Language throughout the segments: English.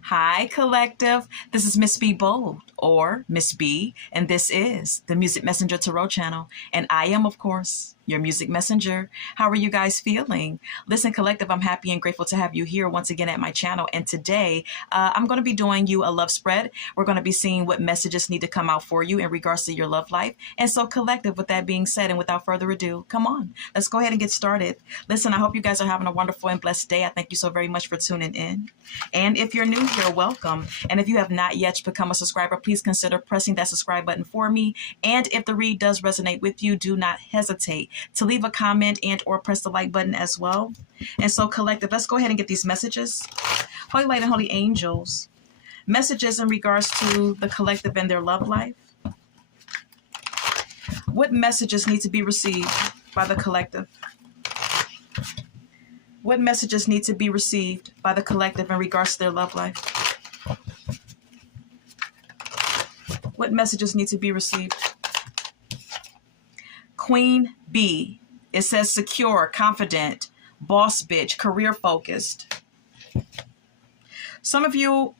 Hi, collective. This is Miss B Bold or Miss B, and this is the Music Messenger Tarot channel. And I am, of course, your music messenger. How are you guys feeling? Listen, collective, I'm happy and grateful to have you here once again at my channel. And today, I'm going to be doing you a love spread. We're going to be seeing what messages need to come out for you in regards to your love life. And so, collective, with that being said, and without further ado, come on, let's go ahead and get started. Listen, I hope you guys are having a wonderful and blessed day. I thank you so very much for tuning in. And if you're new here, welcome. And if you have not yet become a subscriber, please consider pressing that subscribe button for me. And if the read does resonate with you, do not hesitate to leave a comment and or press the like button as well. And so, collective, let's go ahead and get these messages. Holy light and holy angels, messages in regards to the collective and their love life. What messages need to be received by the collective? What messages need to be received by the collective in regards to their love life? What messages need to be received? Queen B. It says secure, confident, boss bitch, career focused. Some of you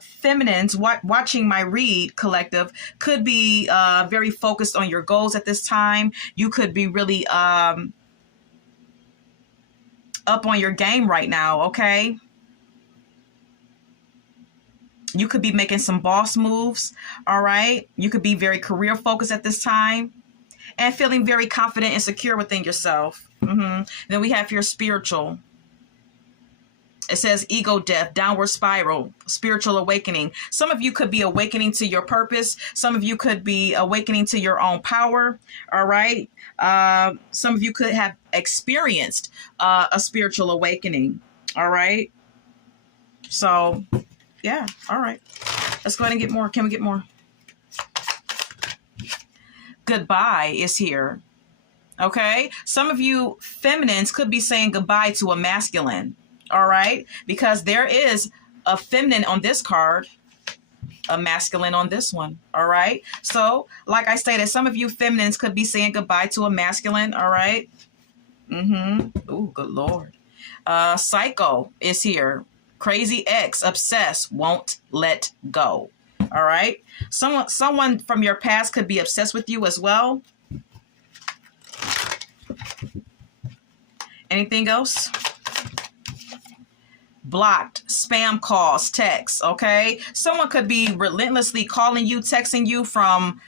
feminines watching my read, collective, could be very focused on your goals at this time. You could be really up on your game right now, okay? You could be making some boss moves, all right? You could be very career focused at this time and feeling very confident and secure within yourself. Then we have your spiritual. It says ego death, downward spiral, spiritual awakening. Some of you could be awakening to your purpose. Some of you could be awakening to your own power. All right. Some of you could have experienced a spiritual awakening. All right. So, yeah. All right. Let's go ahead and get more. Can we get more? Goodbye is here. Okay. Some of you feminines could be saying goodbye to a masculine. All right, because there is a feminine on this card, a masculine on this one. All right. So, like I stated, some of you feminines could be saying goodbye to a masculine. All right. Oh, good Lord. Psycho is here. Crazy ex, obsessed, won't let go. All right. Someone from your past could be obsessed with you as well. Anything else? Blocked, spam calls, texts, okay? Someone could be relentlessly calling you, texting you from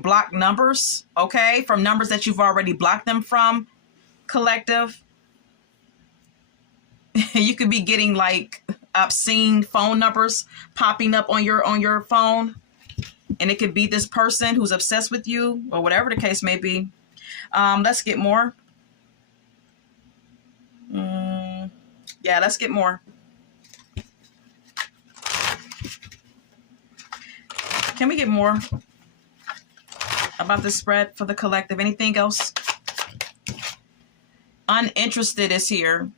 blocked numbers, okay? From numbers that you've already blocked them from, collective. You could be getting like obscene phone numbers popping up on your phone, and it could be this person who's obsessed with you or whatever the case may be. Let's get more. Yeah, let's get more. Can we get more about this spread for the collective? Anything else? Uninterested is here.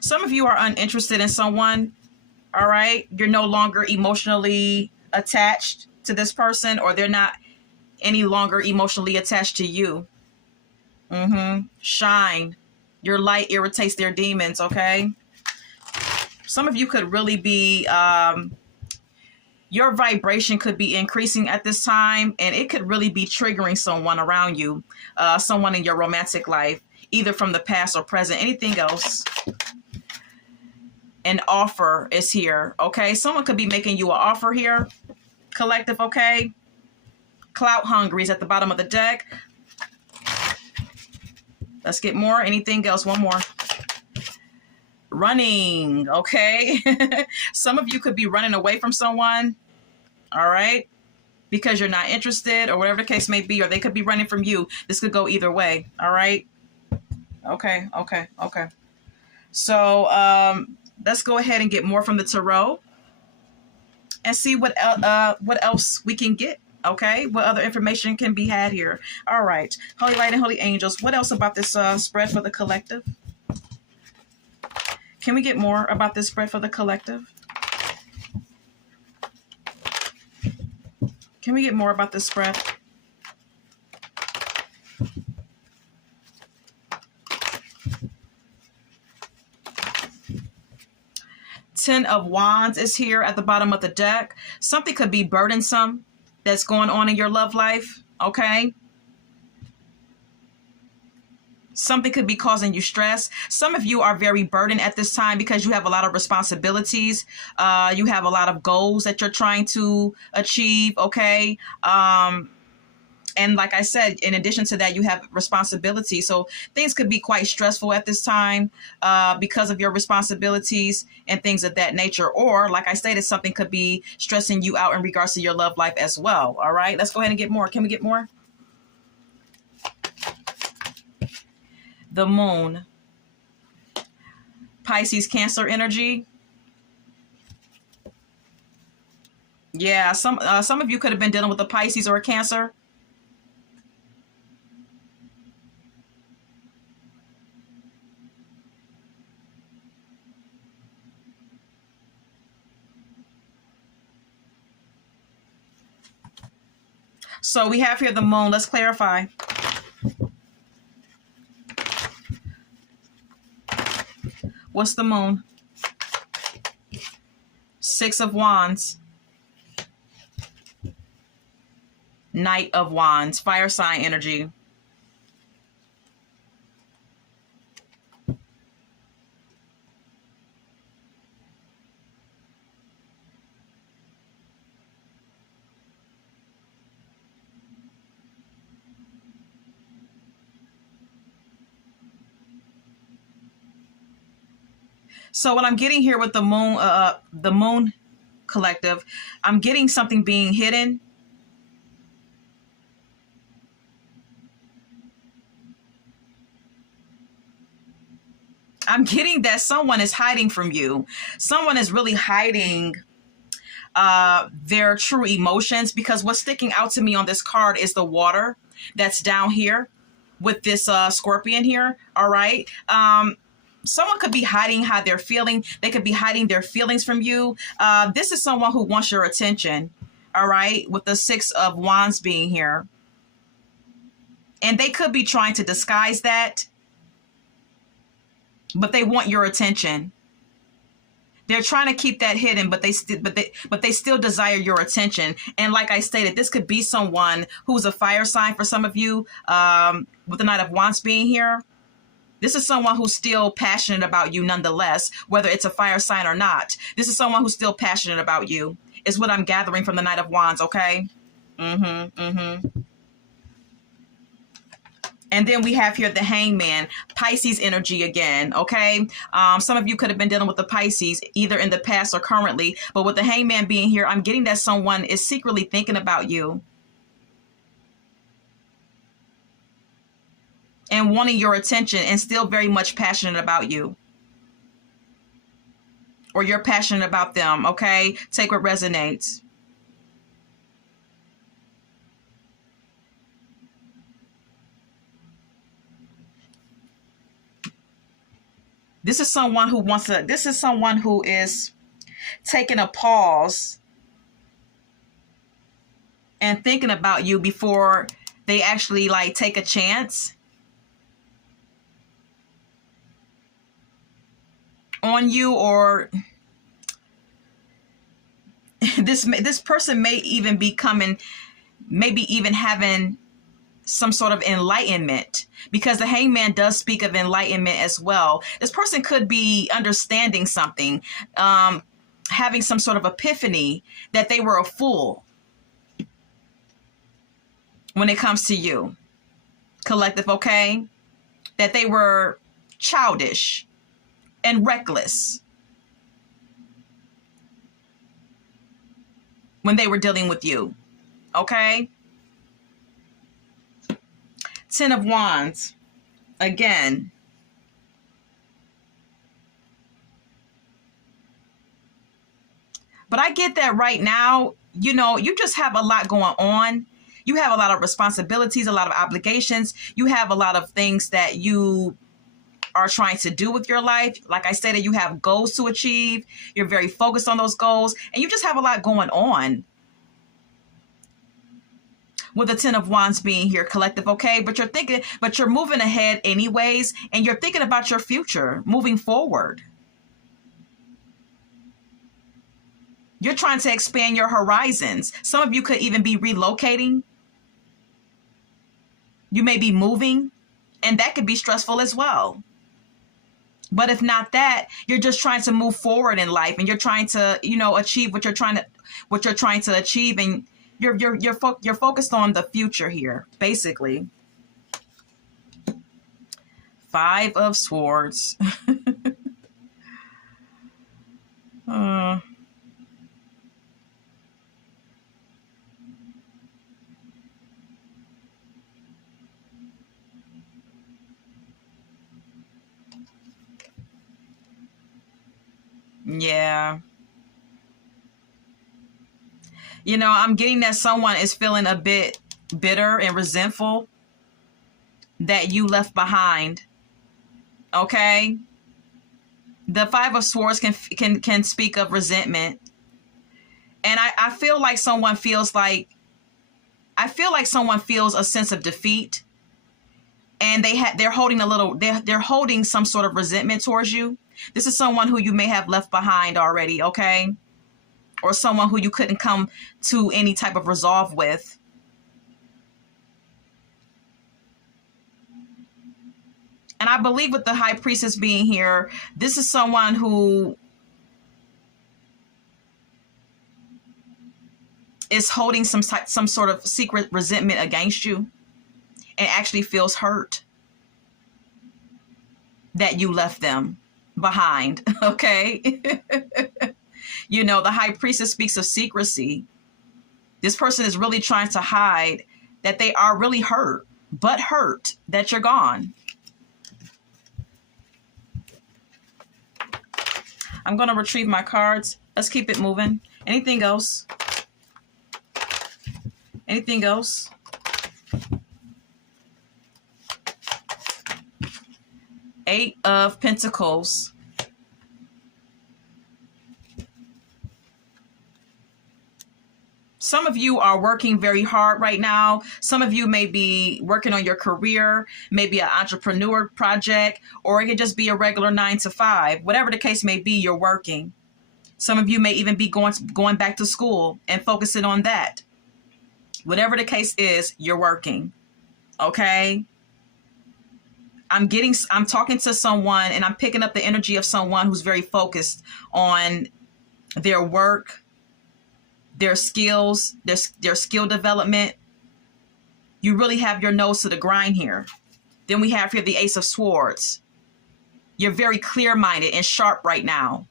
Some of you are uninterested in someone, all right? You're no longer emotionally attached to this person, or they're not any longer emotionally attached to you. Shine. Your light irritates their demons, okay? Some of you could really be, your vibration could be increasing at this time, and it could really be triggering someone around you, someone in your romantic life, either from the past or present. Anything else? An offer is here, okay? Someone could be making you an offer here, collective, okay? Clout hungry is at the bottom of the deck. Let's get more. Anything else? One more. Running. Okay. Some of you could be running away from someone. All right. Because you're not interested or whatever the case may be, or they could be running from you. This could go either way. All right. Okay. So let's go ahead and get more from the tarot and see what else we can get. Okay, what other information can be had here? All right, holy light and holy angels. What else about this spread for the collective? Can we get more about this spread for the collective? Can we get more about this spread? Ten of Wands is here at the bottom of the deck. Something could be burdensome that's going on in your love life, okay? Something could be causing you stress. Some of you are very burdened at this time because you have a lot of responsibilities. You have a lot of goals that you're trying to achieve, okay? And like I said, in addition to that, you have responsibility. So things could be quite stressful at this time because of your responsibilities and things of that nature. Or, like I stated, something could be stressing you out in regards to your love life as well. All right, let's go ahead and get more. Can we get more? The Moon. Pisces, Cancer energy. Yeah, some of you could have been dealing with a Pisces or a Cancer. So we have here the Moon. Let's clarify. What's the Moon? Six of Wands. Knight of Wands. Fire sign energy. So what I'm getting here with the Moon collective, I'm getting something being hidden. I'm getting that someone is hiding from you. Someone is really hiding their true emotions, because what's sticking out to me on this card is the water that's down here with this scorpion here. All right. Someone could be hiding how they're feeling. They could be hiding their feelings from you. This is someone who wants your attention. All right. With the Six of Wands being here. And they could be trying to disguise that, but they want your attention. They're trying to keep that hidden, but they still desire your attention. And like I stated, this could be someone who's a fire sign for some of you, with the Knight of Wands being here. This is someone who's still passionate about you nonetheless, whether it's a fire sign or not. This is someone who's still passionate about you, is what I'm gathering from the Knight of Wands, okay? And then we have here the Hangman, Pisces energy again, okay? Some of you could have been dealing with the Pisces either in the past or currently, but with the Hangman being here, I'm getting that someone is secretly thinking about you and wanting your attention and still very much passionate about you. Or you're passionate about them, okay? Take what resonates. This is someone who is taking a pause and thinking about you before they actually like take a chance on you. Or this person may even be coming, maybe even having some sort of enlightenment, because the Hangman does speak of enlightenment as well. This person could be understanding something, having some sort of epiphany that they were a fool when it comes to you, collective, okay? That they were childish and reckless when they were dealing with you, okay? Ten of Wands, again. But I get that right now, you know, you just have a lot going on. You have a lot of responsibilities, a lot of obligations. You have a lot of things that you are trying to do with your life. Like I stated, you have goals to achieve. You're very focused on those goals, and you just have a lot going on. With the Ten of Wands being here, collective, okay? But you're moving ahead anyways, and you're thinking about your future moving forward. You're trying to expand your horizons. Some of you could even be relocating. You may be moving, and that could be stressful as well. But if not that, you're just trying to move forward in life, and you're trying to, achieve what you're trying to achieve, and you're focused on the future here, basically. 5 of Swords. Yeah. I'm getting that someone is feeling a bit bitter and resentful that you left behind. Okay? The 5 of Swords can speak of resentment. And I feel like someone feels a sense of defeat, and they're holding some sort of resentment towards you. This is someone who you may have left behind already, okay? Or someone who you couldn't come to any type of resolve with. And I believe with the High Priestess being here, this is someone who is holding some sort of secret resentment against you, and actually feels hurt that you left them behind. Okay. The High Priestess speaks of secrecy. This person is really trying to hide that they are really hurt that you're gone. I'm going to retrieve my cards. Let's keep it moving. Anything else? Anything else? Eight of Pentacles. Some of you are working very hard right now. Some of you may be working on your career, maybe an entrepreneur project, or it could just be a regular 9 to 5. Whatever the case may be, you're working. Some of you may even be going back to school and focusing on that. Whatever the case is, you're working. Okay? I'm talking to someone, and I'm picking up the energy of someone who's very focused on their work, their skills, their skill development. You really have your nose to the grind here. Then we have here the Ace of Swords. You're very clear-minded and sharp right now.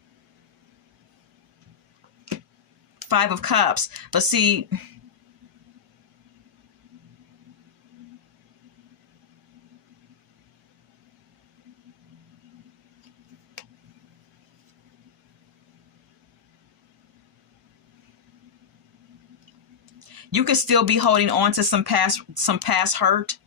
5 of Cups. But see, you could still be holding on to some past hurt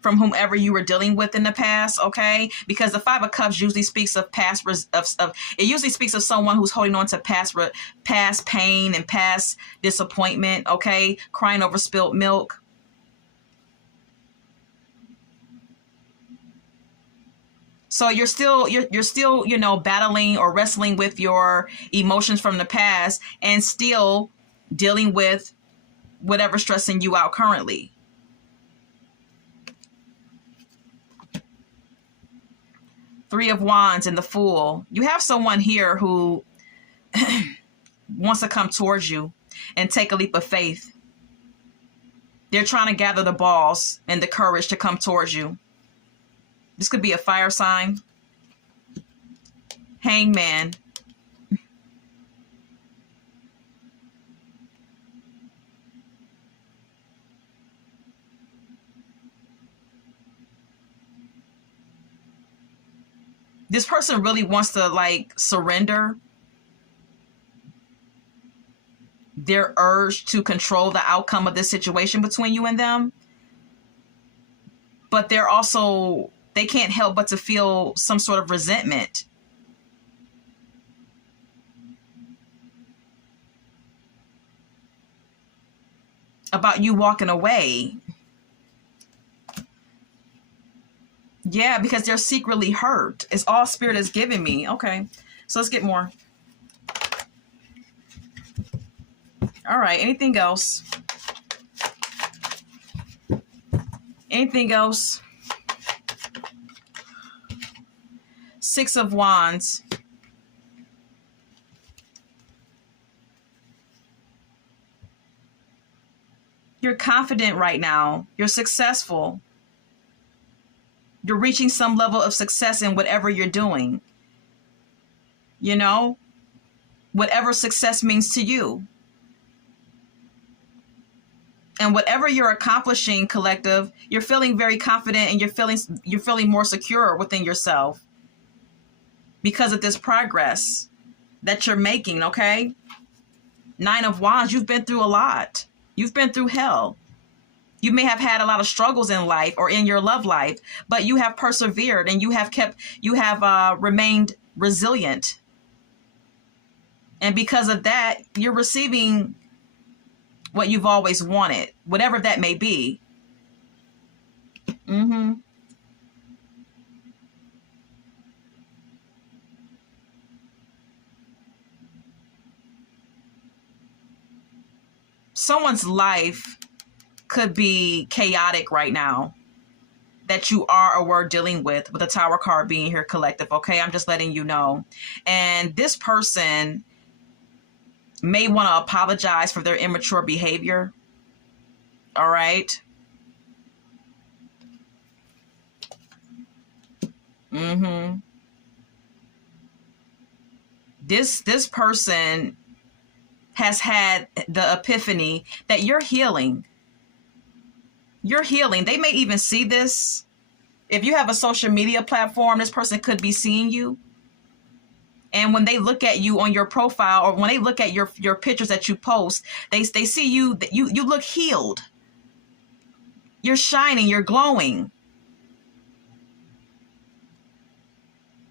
from whomever you were dealing with in the past, okay? Because the 5 of Cups usually speaks of it usually speaks of someone who's holding on to past pain and past disappointment, okay? Crying over spilt milk. So you're still, battling or wrestling with your emotions from the past, and still dealing with whatever's stressing you out currently. Three of Wands and the Fool. You have someone here who wants to come towards you and take a leap of faith. They're trying to gather the balls and the courage to come towards you. This could be a fire sign. Hangman. This person really wants to surrender their urge to control the outcome of this situation between you and them. But they can't help but to feel some sort of resentment. About you walking away. Yeah, because they're secretly hurt. It's all Spirit is giving me. Okay, so let's get more. All right. Anything else? Anything else? Six of Wands. You're confident right now. You're successful. You're reaching some level of success in whatever you're doing. You know, whatever success means to you. And whatever you're accomplishing, collective, you're feeling very confident and you're feeling more secure within yourself because of this progress that you're making, okay? Nine of Wands, you've been through a lot. You've been through hell. You may have had a lot of struggles in life or in your love life, but you have persevered and you have remained resilient. And because of that, you're receiving what you've always wanted, whatever that may be. Someone's life could be chaotic right now that you are or were dealing with the Tower card being here, collective. Okay, I'm just letting you know. And this person may want to apologize for their immature behavior. All right. This person has had the epiphany that you're healing. You're healing. They may even see this. If you have a social media platform, this person could be seeing you. And when they look at you on your profile, or when they look at your pictures that you post, they see you, that you look healed. You're shining, you're glowing.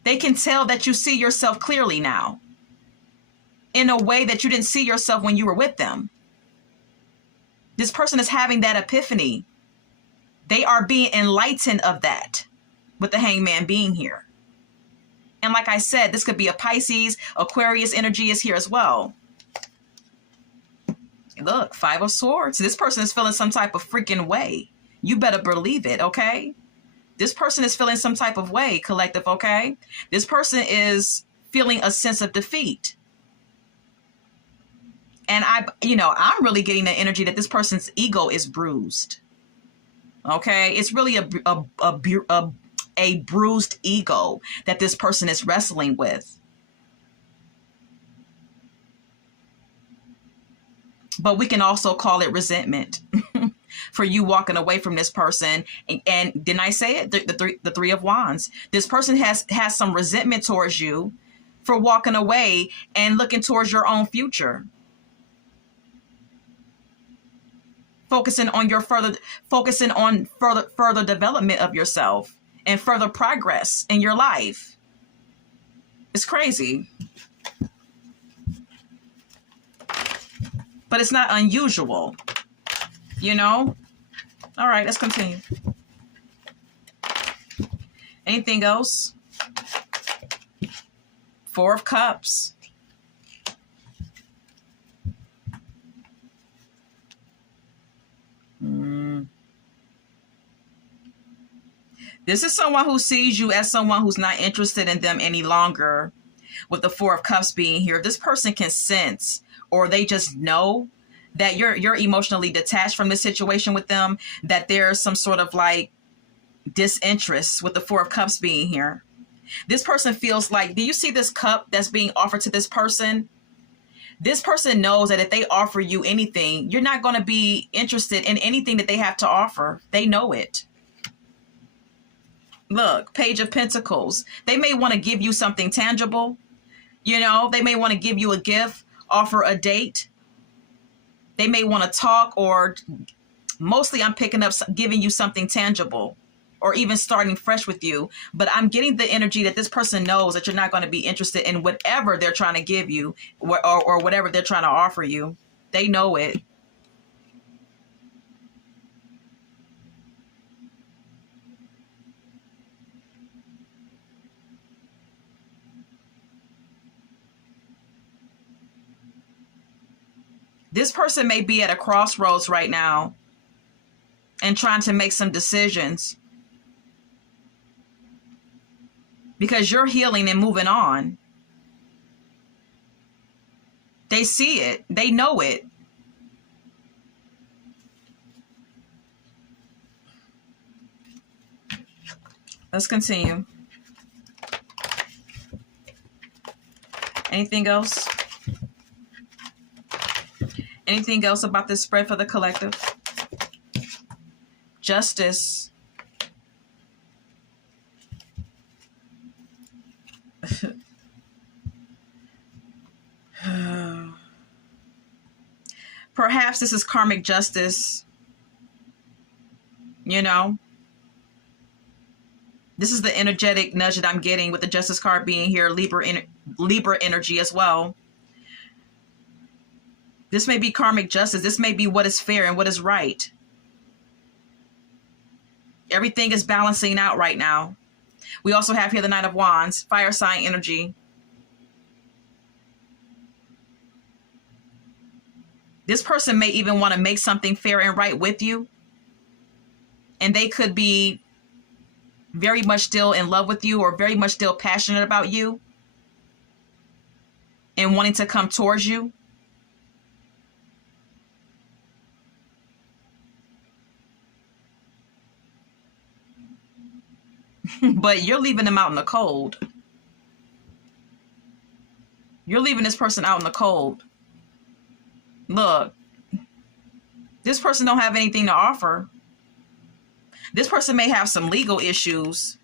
They can tell that you see yourself clearly now in a way that you didn't see yourself when you were with them. This person is having that epiphany. They are being enlightened of that with the Hangman being here. And like I said, this could be a Pisces, Aquarius energy is here as well. Look, Five of Swords. This person is feeling some type of freaking way. You better believe it, okay? This person is feeling some type of way, collective, okay? This person is feeling a sense of defeat. And I'm really getting the energy that this person's ego is bruised. Okay? It's really a bruised ego that this person is wrestling with. But we can also call it resentment for you walking away from this person. And didn't I say it? The Three of Wands. This person has some resentment towards you for walking away and looking towards your own future. Focusing on further development of yourself and further progress in your life. It's crazy. But it's not unusual, you know? All right, let's continue. Anything else? Four of Cups. This is someone who sees you as someone who's not interested in them any longer. With the Four of Cups being here, this person can sense, or they just know, that you're emotionally detached from the situation with them, that there's some sort of like disinterest with the Four of Cups being here. This person feels like, do you see this cup that's being offered to this person? This person knows that if they offer you anything, you're not going to be interested in anything that they have to offer. They know it. Look, Page of Pentacles. They may want to give you something tangible. You know, they may want to give you a gift, offer a date. They may want to talk, or mostly I'm picking up giving you something tangible, or even starting fresh with you. But I'm getting the energy that this person knows that you're not going to be interested in whatever they're trying to give you, or whatever they're trying to offer you. They know it. This person may be at a crossroads right now and trying to make some decisions because you're healing and moving on. They see it. They know it. Let's continue. Anything else? Anything else about this spread for the collective? Justice. Perhaps this is karmic justice. You know, this is the energetic nudge that I'm getting with the Justice card being here, Libra energy as well. This may be karmic justice. This may be what is fair and what is right. Everything is balancing out right now. We also have here the Knight of Wands, fire sign energy. This person may even want to make something fair and right with you. And they could be very much still in love with you or very much still passionate about you and wanting to come towards you. But you're leaving them out in the cold. You're leaving this person out in the cold. Look, this person don't have anything to offer. This person may have some legal issues.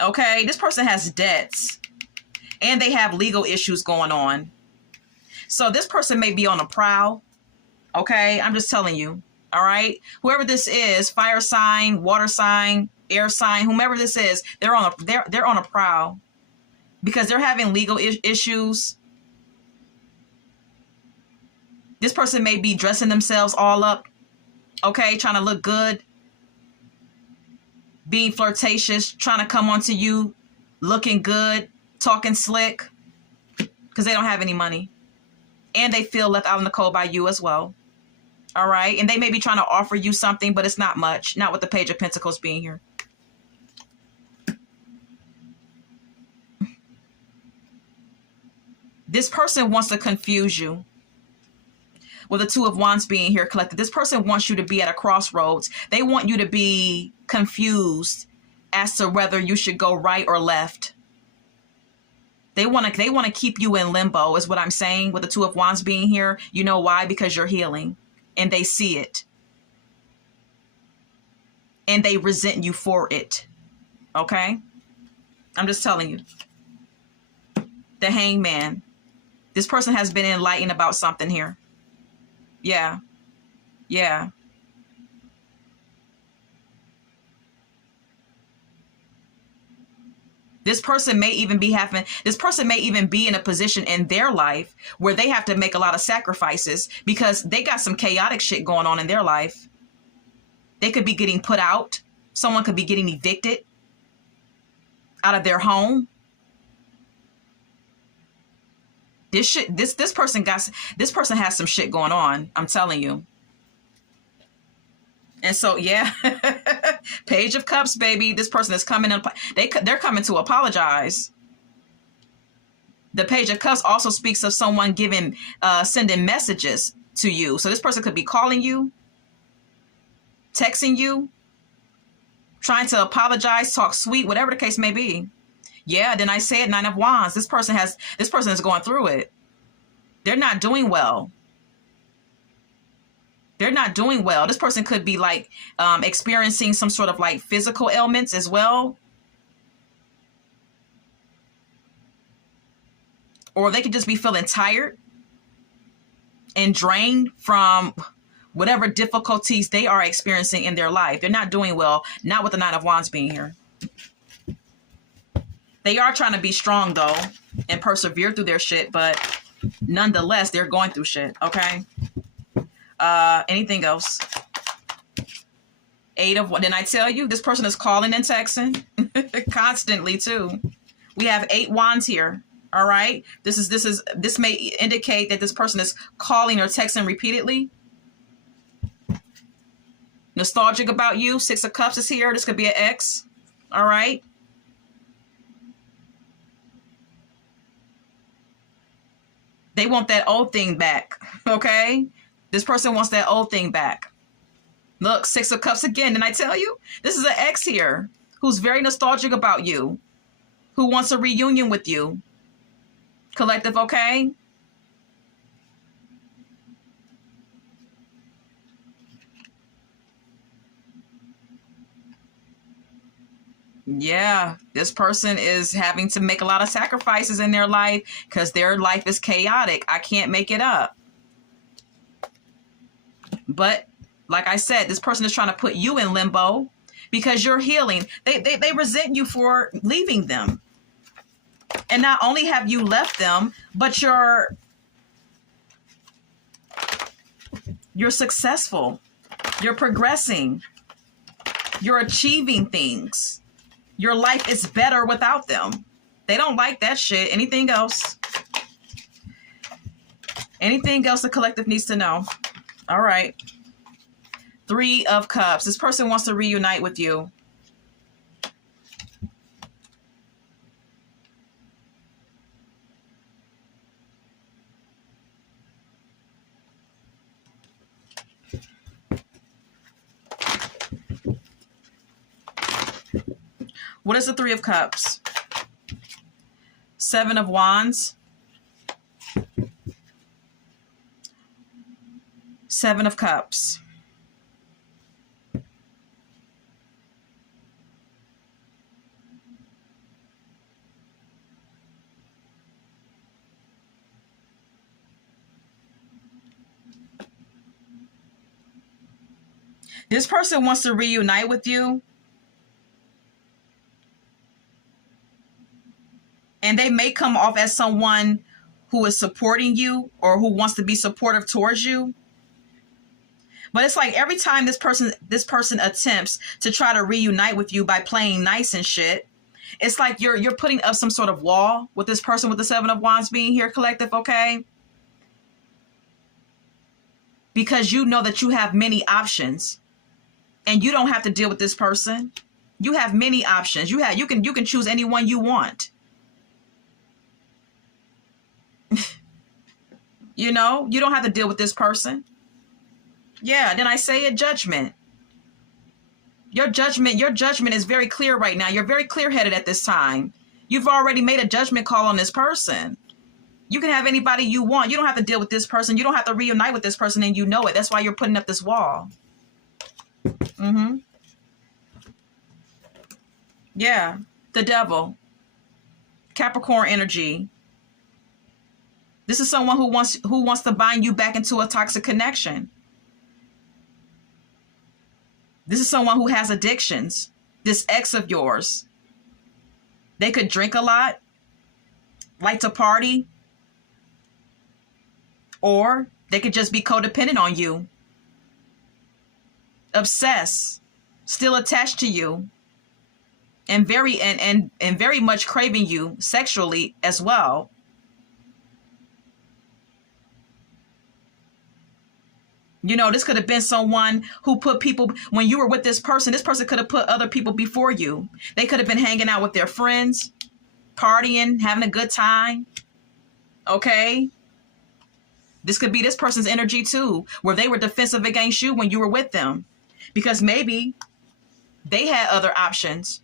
Okay, this person has debts and they have legal issues going on. So this person may be on a prowl. Okay, I'm just telling you. All right, whoever this is, fire sign, water sign, air sign, whomever this is, they're on a prowl because they're having legal issues. This person may be dressing themselves all up, okay, trying to look good, being flirtatious, trying to come onto you, looking good, talking slick, because they don't have any money. And they feel left out in the cold by you as well. All right. And they may be trying to offer you something, but it's not much. Not with the Page of Pentacles being here. This person wants to confuse you. With the Two of Wands being here collected, this person wants you to be at a crossroads. They want you to be confused as to whether you should go right or left. They want to keep you in limbo is what I'm saying with the Two of Wands being here. You know why? Because you're healing and they see it. And they resent you for it. Okay? I'm just telling you. The Hangman. This person has been enlightened about something here. Yeah. Yeah. This person may even be in a position in their life where they have to make a lot of sacrifices because they got some chaotic shit going on in their life. They could be getting put out. Someone could be getting evicted out of their home. This person has some shit going on. I'm telling you. And so, yeah, Page of Cups, baby. This person is coming in. They're coming to apologize. The Page of Cups also speaks of someone sending messages to you. So this person could be calling you, texting you, trying to apologize, talk sweet, whatever the case may be. Yeah, then I said Nine of Wands. This person is going through it. They're not doing well. They're not doing well. This person could be like experiencing some sort of like physical ailments as well. Or they could just be feeling tired and drained from whatever difficulties they are experiencing in their life. They're not doing well, not with the Nine of Wands being here. They are trying to be strong though and persevere through their shit, but nonetheless, they're going through shit, okay? Anything else? Eight of what? Didn't I tell you? This person is calling and texting constantly too. We have 8 wands here. All right. This may indicate that this person is calling or texting repeatedly. Nostalgic about you. 6 of Cups is here. This could be an ex. All right. They want that old thing back. Okay. This person wants that old thing back. Look, 6 of Cups again. Didn't I tell you? This is an ex here who's very nostalgic about you, who wants a reunion with you. Collective, okay? Yeah, this person is having to make a lot of sacrifices in their life because their life is chaotic. I can't make it up. But like I said, this person is trying to put you in limbo because you're healing. They resent you for leaving them. And not only have you left them, but you're successful. You're progressing. You're achieving things. Your life is better without them. They don't like that shit. Anything else? Anything else the collective needs to know? All right. 3 of Cups. This person wants to reunite with you. What is the 3 of Cups? 7 of Wands. 7 of Cups. This person wants to reunite with you. And they may come off as someone who is supporting you or who wants to be supportive towards you. But it's like every time this person attempts to try to reunite with you by playing nice and shit, it's like you're putting up some sort of wall with this person with the 7 of Wands being here, collective, okay? Because you know that you have many options and you don't have to deal with this person. You have many options. You can choose anyone you want. You know, you don't have to deal with this person. Yeah, then I say it, judgment. Your judgment is very clear right now. You're very clear-headed at this time. You've already made a judgment call on this person. You can have anybody you want. You don't have to deal with this person. You don't have to reunite with this person, and you know it. That's why you're putting up this wall. Yeah, the Devil. Capricorn energy. This is someone who wants to bind you back into a toxic connection. This is someone who has addictions. This ex of yours. They could drink a lot, like to party, or they could just be codependent on you. Obsessed, still attached to you, and very much craving you sexually as well. You know, this could have been someone who put people, when you were with this person could have put other people before you. They could have been hanging out with their friends, partying, having a good time. Okay? This could be this person's energy too, where they were defensive against you when you were with them. Because maybe they had other options.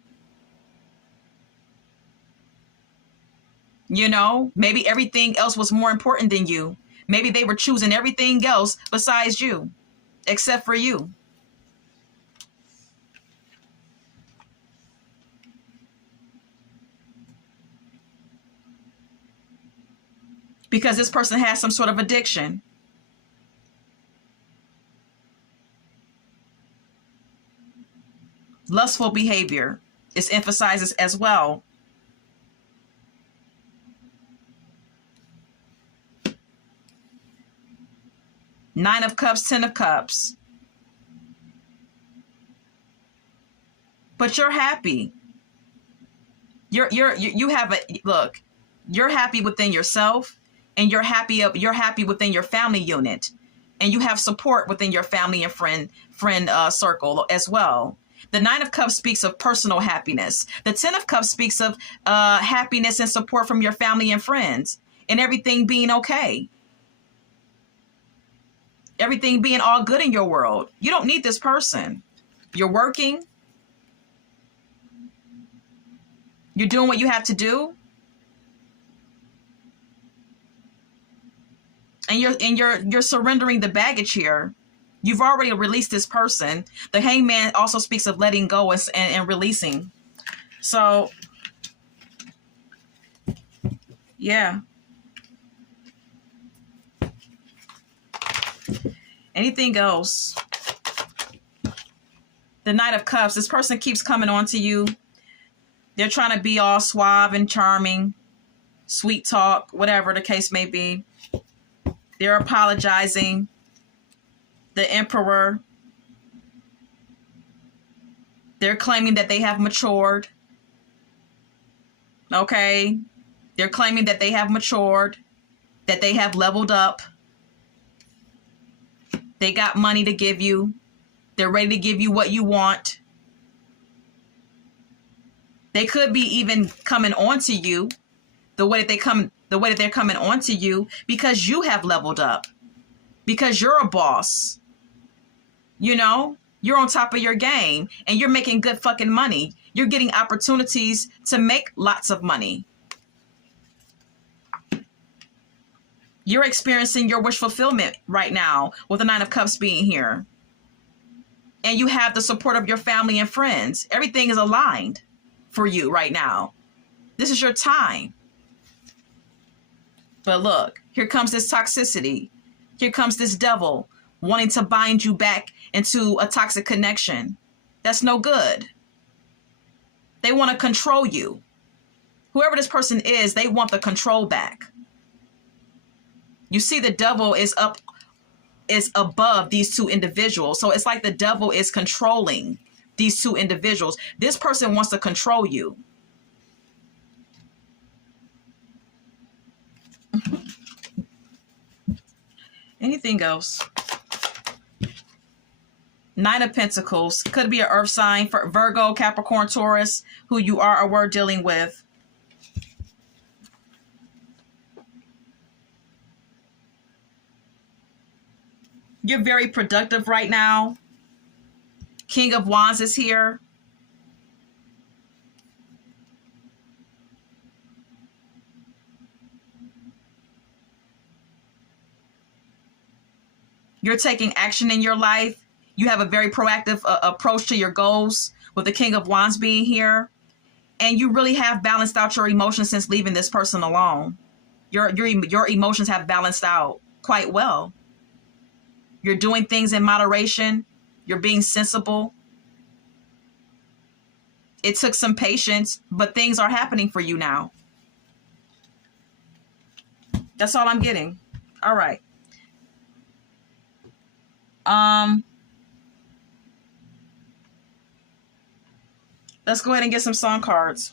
You know, maybe everything else was more important than you. Maybe they were choosing everything else besides you, except for you. Because this person has some sort of addiction. Lustful behavior is emphasized as well. Nine of Cups, 10 of Cups. But you're happy. You have a look. You're happy within yourself, and you're happy within your family unit, and you have support within your family and friend circle as well. The Nine of Cups speaks of personal happiness. The Ten of Cups speaks of happiness and support from your family and friends, and everything being okay. Everything being all good in your world. You don't need this person. You're working. You're doing what you have to do. And you're surrendering the baggage here. You've already released this person. The Hangman also speaks of letting go and releasing. So, yeah. Anything else? The Knight of Cups. This person keeps coming on to you. They're trying to be all suave and charming, sweet talk, whatever the case may be. They're apologizing. The Emperor. They're claiming that they have matured. Okay? They're claiming that they have matured, that they have leveled up. They got money to give you. They're ready to give you what you want. They could be even coming on to you the way that they're coming on to you because you have leveled up. Because you're a boss. You know, you're on top of your game and you're making good fucking money. You're getting opportunities to make lots of money. You're experiencing your wish fulfillment right now with the Nine of Cups being here. And you have the support of your family and friends. Everything is aligned for you right now. This is your time. But look, here comes this toxicity. Here comes this devil wanting to bind you back into a toxic connection. That's no good. They want to control you. Whoever this person is, they want the control back. You see, the devil is above these two individuals. So it's like the devil is controlling these two individuals. This person wants to control you. Anything else? Nine of Pentacles. Could be an earth sign for Virgo, Capricorn, Taurus, who you are or were dealing with. You're very productive right now. King of Wands is here. You're taking action in your life. You have a very proactive approach to your goals with the King of Wands being here. And you really have balanced out your emotions since leaving this person alone. Your emotions have balanced out quite well. You're doing things in moderation. You're being sensible. It took some patience, but things are happening for you now. That's all I'm getting. All right. Let's go ahead and get some song cards.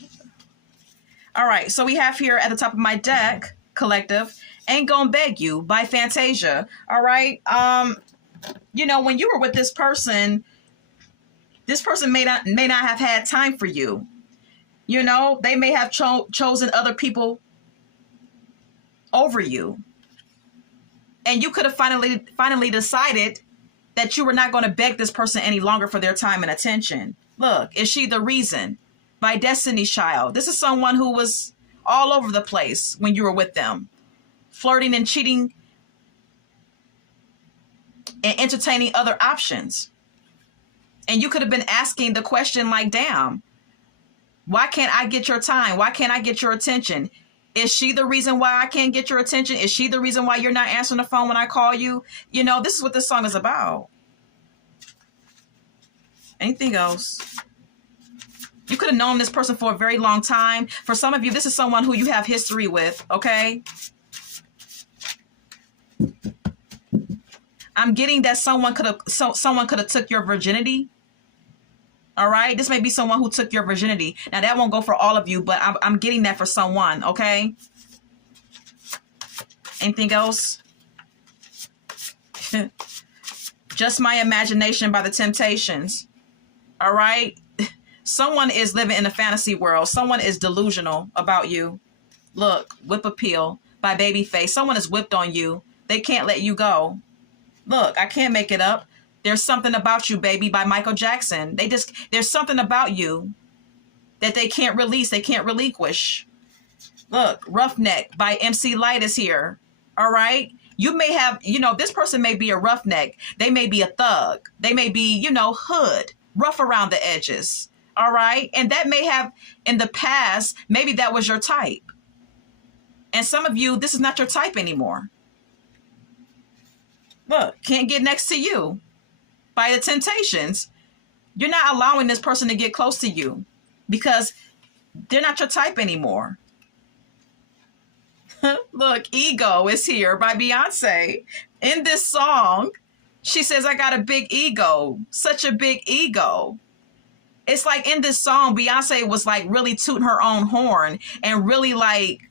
All right. So we have here at the top of my deck, Collective, Ain't Gonna Beg You by Fantasia. All right. You know, when you were with this person may not have had time for you. You know, they may have chosen other people over you. And you could have finally decided that you were not going to beg this person any longer for their time and attention. Look, Is She the Reason by Destiny's Child. This is someone who was all over the place when you were with them, flirting and cheating and entertaining other options. And you could have been asking the question like, damn, why can't I get your time? Why can't I get your attention? Is she the reason why I can't get your attention? Is she the reason why you're not answering the phone when I call you? You know, this is what this song is about. Anything else? You could have known this person for a very long time. For some of you, this is someone who you have history with, okay? I'm getting that someone could have took your virginity. All right. This may be someone who took your virginity. Now, that won't go for all of you, but I'm getting that for someone. Okay. Anything else? Just My Imagination by the Temptations. All right. Someone is living in a fantasy world. Someone is delusional about you. Look, Whip Appeal by Babyface. Someone is whipped on you. They can't let you go. Look, I can't make it up. There's Something About You, Baby by Michael Jackson. There's something about you that they can't release. They can't relinquish. Look, Roughneck by MC Light is here. All right. You may have, this person may be a roughneck. They may be a thug. They may be, hood, rough around the edges. All right. And that may have in the past, maybe that was your type. And some of you, this is not your type anymore. Look, Can't Get Next to You by the Temptations. You're not allowing this person to get close to you because they're not your type anymore. Look, Ego is here by Beyonce. In this song, she says, I got a big ego, such a big ego. It's like in this song, Beyonce was like really tooting her own horn and really like,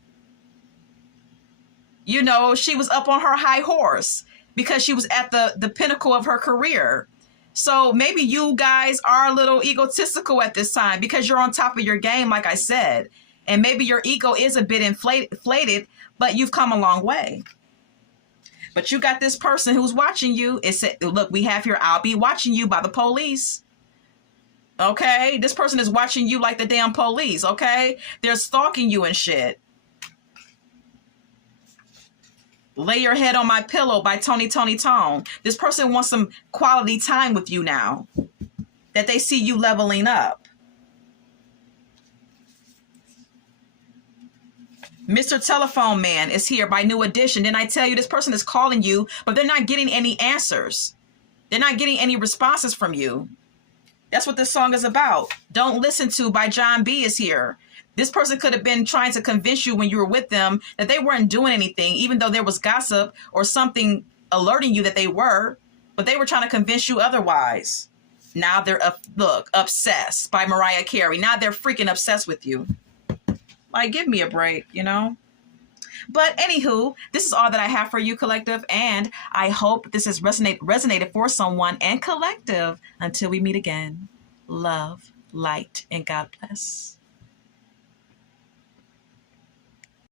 she was up on her high horse because she was at the pinnacle of her career. So maybe you guys are a little egotistical at this time because you're on top of your game, like I said. And maybe your ego is a bit inflated, but you've come a long way. But you got this person who's watching you. It said, look, we have here, I'll be watching you by the police. Okay? This person is watching you like the damn police, okay? They're stalking you and shit. Lay Your Head on My Pillow by Tony Tone. This person wants some quality time with you now. That they see you leveling up. Mr. Telephone Man is here by New Edition. Didn't I tell you this person is calling you, but they're not getting any answers. They're not getting any responses from you. That's what this song is about. Don't Listen To by John B is here. This person could have been trying to convince you when you were with them that they weren't doing anything, even though there was gossip or something alerting you that they were, but they were trying to convince you otherwise. Now they're, Obsessed by Mariah Carey. Now they're freaking obsessed with you. Like, give me a break, But anywho, this is all that I have for you, collective. And I hope this has resonated for someone and collective. Until we meet again, love, light, and God bless.